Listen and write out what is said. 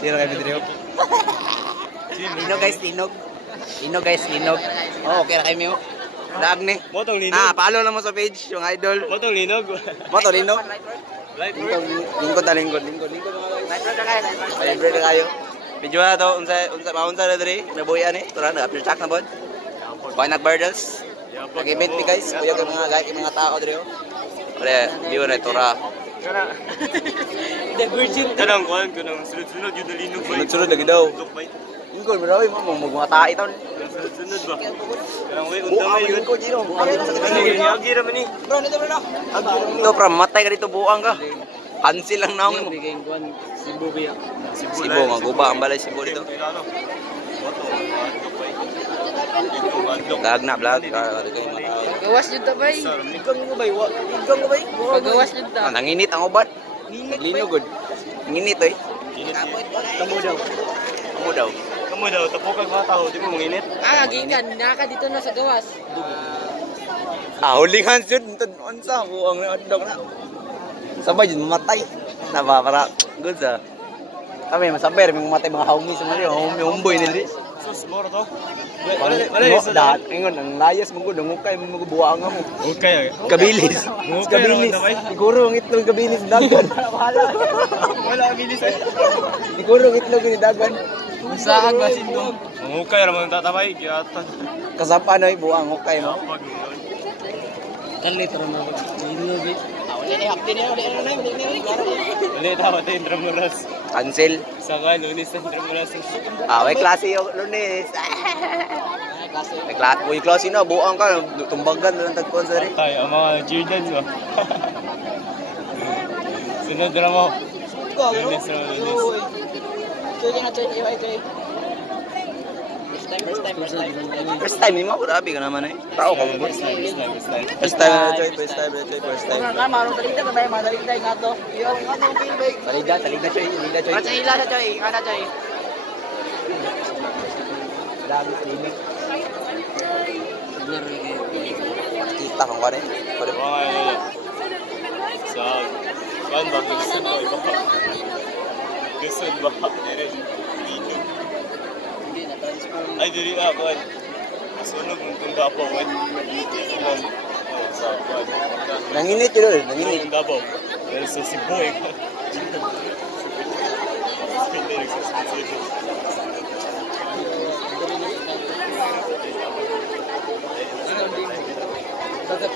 Sino kayo Pedro? Linog guys, linog. Linog guys, linog. Oh, okay na kayo Mio. Daag ni. Motong linog. Follow lang mo sa page, yung idol. Motong linog. Moto linog. Lingkod na lingkod. Libre na kayo. Medyo na to, unsa na diri. Nabuyan eh. Tura na, after track na bod. Why not Burdles? Nag-event mi guys. Kuya ko mga tao diri. Pre, view na tura. The virgin. Kanang kuan, kanang sunod-sunod yung nalinog ba? Sunod-sunod lagi daw. Lingkod, marawin mo, magmata itaw. Sunod-sunod ba? Kanang way, unta may yun. Lingkod, Gino. Agi raman ni. Bro, nito bro. Ito, pra, matay ka dito, buang ka. Cancel lang naong mo. Cebu ba? Cebu, nga guba ang balay Cebu dito. Vlog na, vlog. Gawas yun tabay. Igang mo ba? Igang mo ba? Pagawas yun ta. Nanginit ang ubat. Linugod. Nanginit eh. Kamu daw. Kamu daw. Kamu daw, tapokag mga tao, di mo manginit. Gikan, naka dito na sa gawas. Huling hands yun. Unsa, buang na dog na. Sabay yun, mamatay. Naba, para good sa. Kami, masabay, may mamatay mga homies sa mga homeboy nila. Sus, moro to. Lahat, ingon, ang layas mo ko, nangukay mo buwang mo. Okay. Kabilis. Kabilis. Siguro ang itlog kabilis dagan. Wala kabilis eh. Siguro ang itlog ni dagan. Saan ba sindo? Okay raman tatabay, kiyatan. Kasapa na buwang hukay mo. Kalit ra mo. Inubi. Ulit ako tayo Intramuras. Cancel. Saka lunis sa Intramuras. May klase yung lunes. May klase. Uy, klase na. Buang ka. Tumbagan na lang tagpuan sa rin. Tayo, ang mga Jordans ba? Sunod na mo. Lunis na lunis. First time mo. Grabe ka naman eh. Tao ka mo. First time. First time na Choy. First time. Salida Choy. Pachahila sa Choy. Ana Choy. Dami klinik. Kita kang kare. Sa kan ba gusto mo iba pa? Gusto ba dire? Ay diri ako. Sunog ng tunda po eh. Sa kuan. Nanginit yun. Nanginit. Dabaw. Sa Cebu eh. Bagat